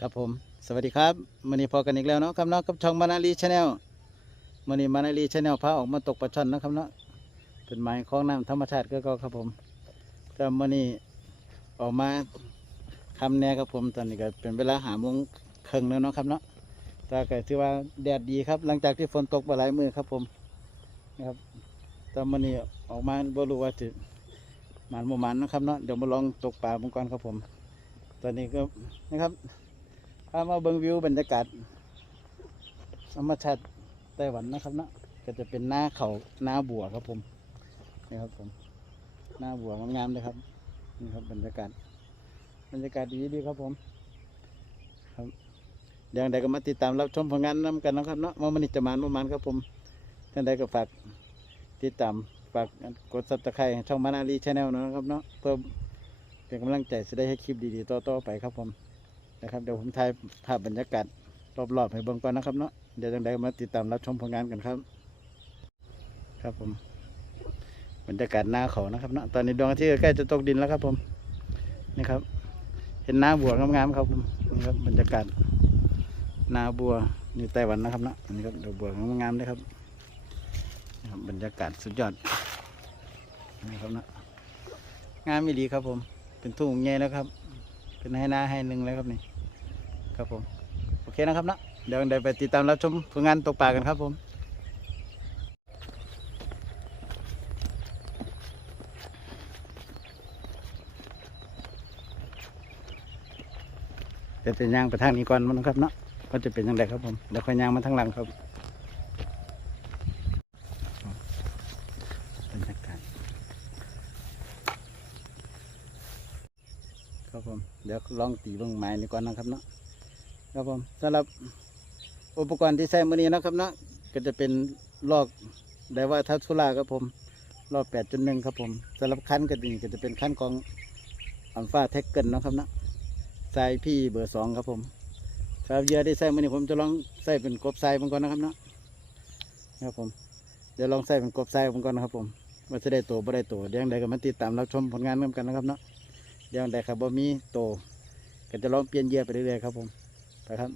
ครับผม สวัสดีครับมันนี้พอกันอีกแล้วเนาะครับเนาะกับช่องมานาลีชาแนลมันนี้มานาลีชาแนลพาออกมาตกปลาช่อนนะครับเนาะเป็นไม้คล้องน้ำธรรมชาติก็ก็ครับผมก็มันนี้ออกมาคำแน่ครับผมตอนนี้ก็เป็นเวลาหาโมงครึ่งแล้วเนาะครับเนาะแต่ก็ถือว่าแดดดีครับ หลังจากที่ฝนตกมาหลายมือครับผมนะครับตอนมันนี้ออกมาบ่รู้ว่าจะมันบ่มันนะครับเนาะเดี๋ยวมาลองตกปลาบงก่อนครับผม ตอนนี้ก็นะครับ พามาเบิ่งวิวบรรยากาศธรรมชาติไต้หวันนะครับเนาะก็จะเป็นหน้าเขาหน้าบัวครับผมนี่ครับผมหน้าบัวงามๆเลยครับนี่ครับบรรยากาศบรรยากาศดีดีครับผม ครับเดี๋ยวใดก็มาติดตามรับชมผลงานนํกันนะครับเนาะว่ามันนี่จะมานประมาณครับผมท่านใดก็ฝากติดตามฝากกดซับสไครต์ช่องมานาลีชาแนลนะครับเนาะเพื่อเป็นกำลังใจจะได้ให้คลิปดีๆต่อๆไปครับผม นะครับเดี๋ยวผมถ่ายภาพบรรยากาศรอบๆให้เบิ่งก่อนนะครับเนาะเดี๋ยวจังใดมาติดตามรับชมผลงานกันครับ ครับผม บรรยากาศหน้าเขานะครับเนาะตอนนี้ดวงอาทิตย์ใกล้จะตกดินแล้วครับผมนี่ครับ เห็นหน้าบัวงามๆครับผมนี่ครับบรรยากาศหน้าบัวนี่ไต้หวันนะครับเนาะนี่ครับดอกบัวงามๆเลยครับนี่ครับบรรยากาศสุดยอดนี่ครับเนาะงามไม่ดีครับผม เป็นทุ่งใหญ่แล้วครับ เป็นให้หน้าให้หนึ่งเลยครับนี่ครับผมโอเคนะครับเนาะเดี๋ยวเดี๋ยวไปติดตามรับชมผลงานตกปลากันครับผมเดี๋ยวจะย่างไปทางนี้ก่อนมันนะครับเนาะว่าจะเป็นยังไงครับผมเดี๋ยวค่อยย่างมาทางหลังครับบรรยากาศ ครับผมเดี๋ยว ลองตีเบิ้งไม้นี่ก่อนนะครับเนาะครับผมสำหรับอุปกรณ์ที่ใช้มือนี้นะครับเนาะก็จะเป็นลอกไดว่าทัตุลาครับผมลอกแปดจุดหนึ่งครับผมสำหรับคันก็ดีก็จะเป็นคันของอัลฟาเทคเกิลนะครับเนาะใส่พี่เบอร์สองครับผมสำหรับเยื่อที่ใส่มือนี้ผมจะลองใส่เป็นกบทรายบางก่อนนะครับเนาะครับผมเดี๋ยวลองใส่เป็นกบทรายบางก่อนนะครับผมว่าจะได้ตัวบ่ได้ตัวเดี๋ยวยังใดก็มาติดตามรับชมผลงานร่วมกันนะครับเนาะเดี๋ยวได้ครับบ่มีโต ก็จะลองเปลี่ยนเยื่อไปเรื่อยๆครับผมไปครับ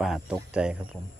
ป่าตกใจครับผม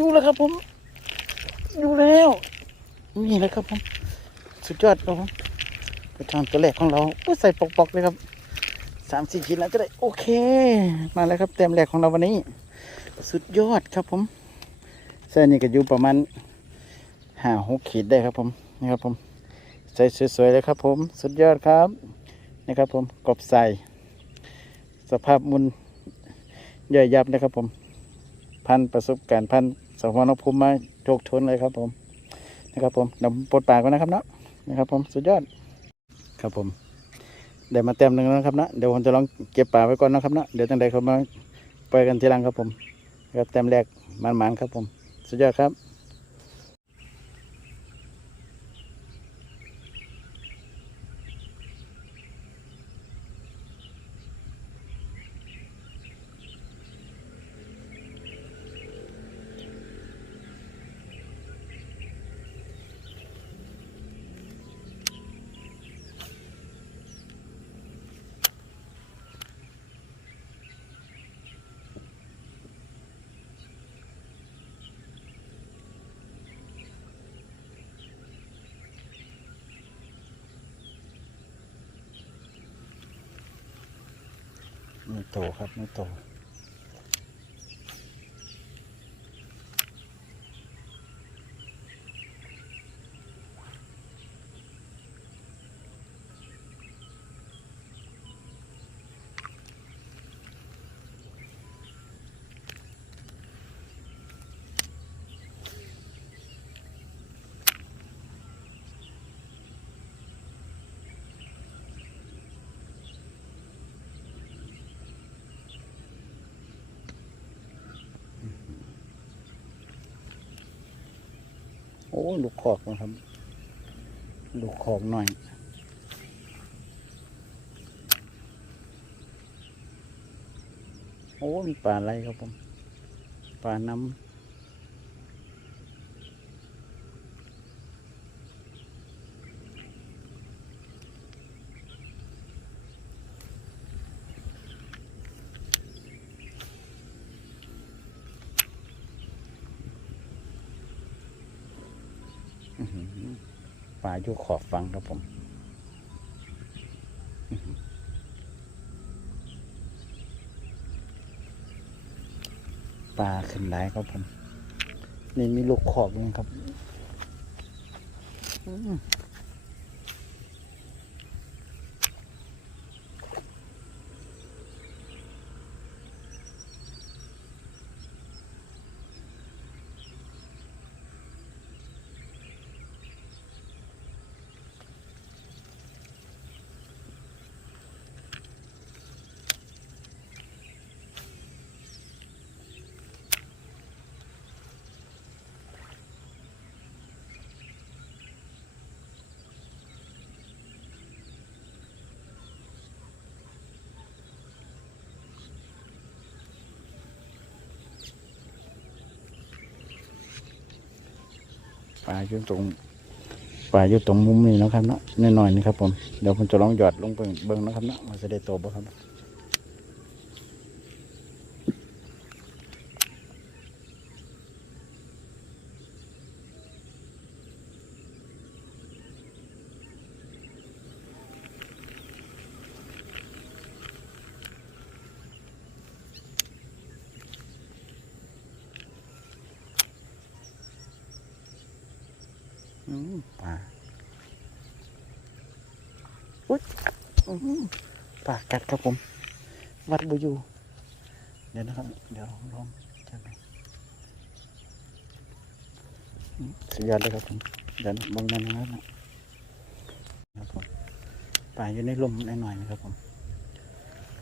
ดูแล้วครับผมดูแล้วนี่เลยครับผม สุดยอดครับผมกระชอนตัวแรกของเราอุ๊ยใส่ปอกๆเลยครับสามสี่ขีดแล้วก็ได้โอเค มาแล้วครับเต็มแรกของเราวันนี้ สุดยอดครับผมเส้นนี้ก็อยู่ประมาณห้าหกขีดได้ครับผมนี่ครับผมใส่สวยๆเลยครับผม สุดยอดครับนี่ครับผมกบใส่สภาพมุนย่อยยับนะครับผม พันประสบการณ์พัน สมรภูมิมาโชคชนเลยครับผมนะครับผมเดี๋ยวปลดปากก่อนนะครับเนาะนะครับผมสุดยอดครับผมได้มาเต็มหนึ่งแล้วนะครับนาะเดี๋ยวผมจะลองเก็บป่าไว้ก่อนนะครับนาะเดี๋ยวตั้งแต่เขามาไปกันทีหลังครับผม ครับเต็มแรกมันๆครับผม สุดยอดครับ ไม่โตครับไม่โต อ้ลูกขอกนะครับ ลูกขอกหน่อย โอ้มีปลาอะไรครับผมปลาน้ำ ปลาอยู่ขอบฟังครับผมปลาขึ้นได้ครับผม นี่มีลูกขอบด้วยครับ ปลาอยู่ตรงปลาอยู่ตรงมุมนี้นะครับเนาะนิดหน่อยนี่ครับผมเดี๋ยวผมจะลองหยอดลงไปเบิ้งนะครับเนาะมันจะได้โตบ่ครับ ปลาอุ้ยอื้อหือปลากัดครับผม วัดบุยูเดี๋ยวนะครับ เดี๋ยวลองลองจับไปอืมสุดยอดเลยครับผมเดี๋ยวเบางนั่นนะครับนะครับผมปลาอยู่ในลมหน่อยๆนะครับผม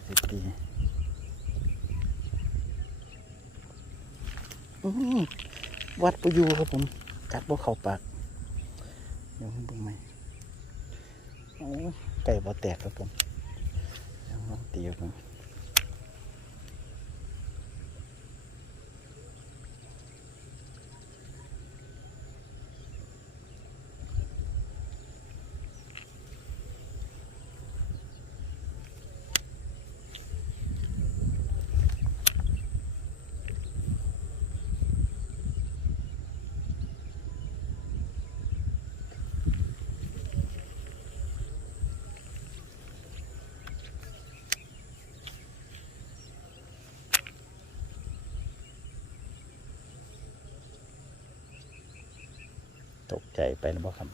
สิตีอื้อหือวัดบุยูครับผมกัดพวกเขาปากเดี๋ยวผมเบิ่งใหม่โอ้ยไก่บ่แตกครับผมเดี๋ยวลองตีครับผม ตกใจไปแล้วบ่ครับ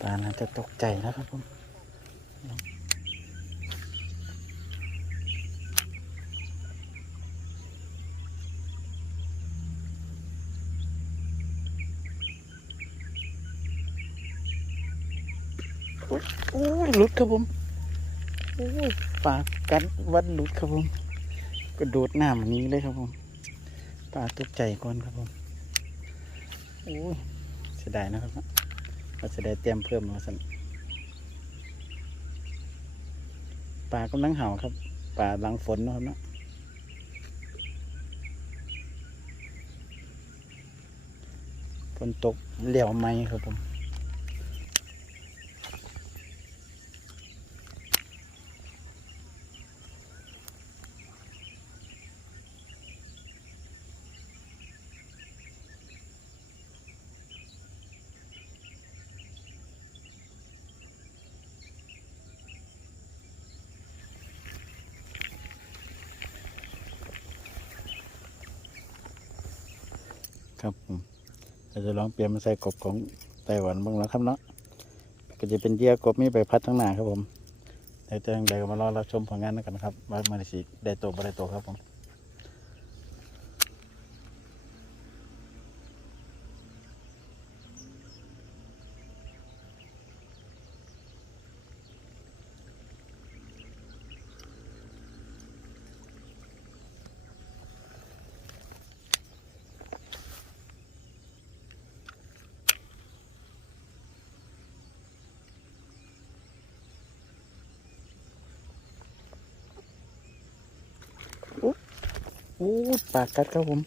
ปลาน่าจะตกใจนะครับผมโอ้ยหลุดครับผมโอ้ยปลากัดวัดหลุดครับผมกระโดดน้ำหนี้เลยครับผมปลาตกใจก่อนครับผมโอ้ย สียดายนะครับเราจะได้เตรียมเพิ่มมาสันปลากำลังเห่าครับปลาหลังฝนนะครับเนาะฝนตกเหลี่ยวไหมครับผม ครับผมเราจะลองเปลี่ยนมาใส่กบของไต้หวันบ้างแล้วครับเนาะก็จะเป็นเยื่อกบมีใบพัดทั้งหน้าครับผมแต่จะยังไงก็มารอรับชมผลงานกันนะครับว่ามันสีได้โตบ่ได้โตครับผม โอ้ปากกัดครับผม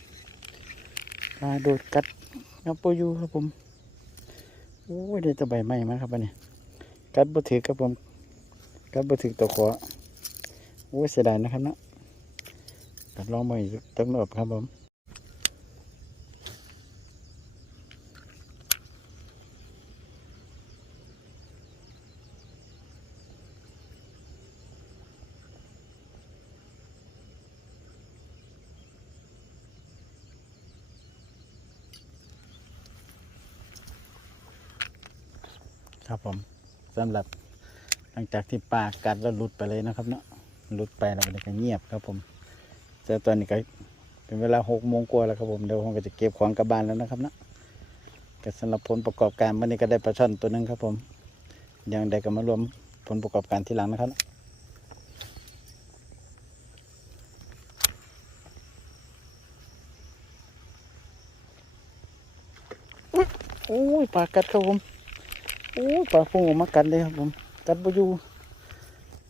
ปลาโดดกัดงับปูยูครับผมโอ้ยได้ตะใบไม้มาครับอันนี้กัดบ่ถือครับผมกัดบ่ถือตัวขอโอ้ยเสียดายนะครับเนาะกัดลองมาอีกจักรอบครับผม ครับผมสำหรับหลังจากที่ปลากัดแล้วหลุดไปเลยนะครับ เนาะหลุดไปแล้วมันก็เงียบครับผมแต่ตอนนี้ก็เป็นเวลาหกโมงกว่าแล้วครับผมเดี๋ยวผมก็จะเก็บของกลับบ้านแล้วนะครับเนาะก็สำหรับผลประกอบการวันนี้ก็ได้ปลาช่อนตัวหนึงครับ ผมยังได้ก็มารวมผลประกอบการที่หลังนะครับโอ้ยปลากัดครับผม โอ้ปลาพุ่งออกมากัดเลยครับผม กัดบอยู่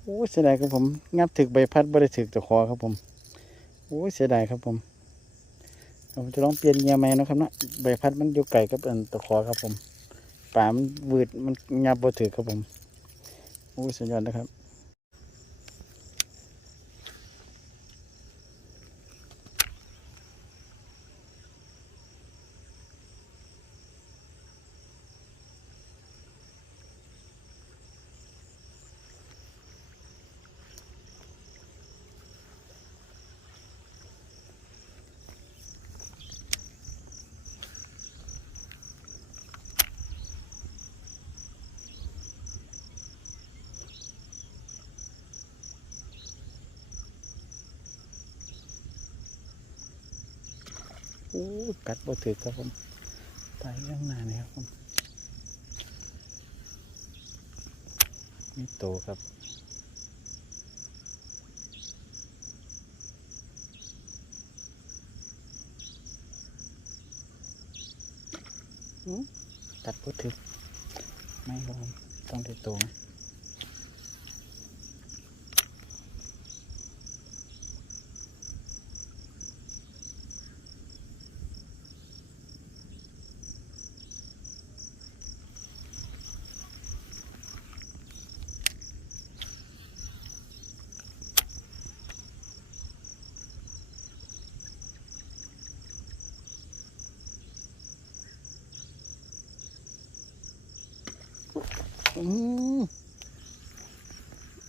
โอ้ยเสียดายครับผม งับถึกใบพัดบ่ได้ถึกตะขอครับผมโอ้ยเสียดายครับผมผมจะลองเปลี่ยนเหยียใหม่นะครับนะใบพัดมันอยู่ไก่กับอันตะขอครับผมป่ามันวืดมันงับบ่ถึกครับผมโอ้ยสุดยอดนะครับ กัดบ่ถึกครับผมตายข้างหน้านี่ครับผมมีโตครับอืมกัดบ่ถึกไม่ครับผมต้องได้โตนะ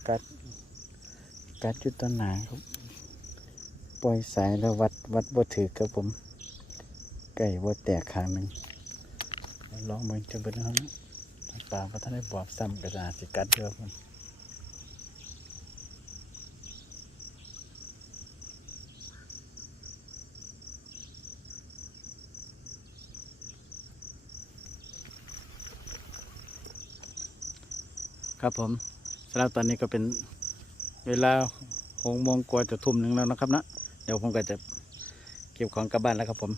กัด กัดอยู่ต้นหนาครับ ปล่อยสายแล้ววัดวัดบ่ถือครับผม ไก่บ่แตกขางหนึ่งลองมันจะเบิดนะครับปลาพระท่านได้บอบซ้ำกระดาษสิกัดเยอะผม ครับผมสำหรับตอนนี้ก็เป็นเวลาหกโมงกว่าจะทุ่มหนึ่งแล้วนะครับนะเดี๋ยวผมก็จะเก็บของกลับบ้านแล้วครับผม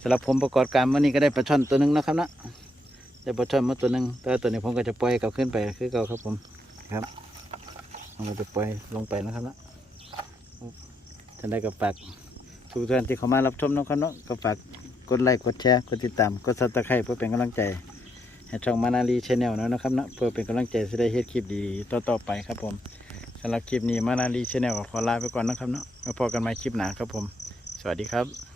สำหรับผมประกอบการวันนี้ก็ได้ปลาช่อนตัวหนึ่งนะครับนะได้ปลาช่อนมาตัวหนึ่งแต่ตัวนี้ผมก็จะปล่อยกลับขึ้นไปคือเก่าครับผมครับผมก็จะปล่อยลงไปนะครับนะท่านได้กับฝากทุกท่านที่เข้ามารับชมนะครับเนาะก็ฝากกดไลค์กดแชร์กดติดตามกดซับสไครต์เพื่อเป็นกำลังใจ ให้ช่องมานาลีชแนลนะครับนะเพื่อเป็นกำลังใจจะได้เฮ็ดคลิปดีๆต่อๆไปครับผมสำหรับคลิปนี้มานาลีชแนลขอลาไปก่อนนะครับเนาะมาพบกันใหม่คลิปหน้าครับผม สวัสดีครับ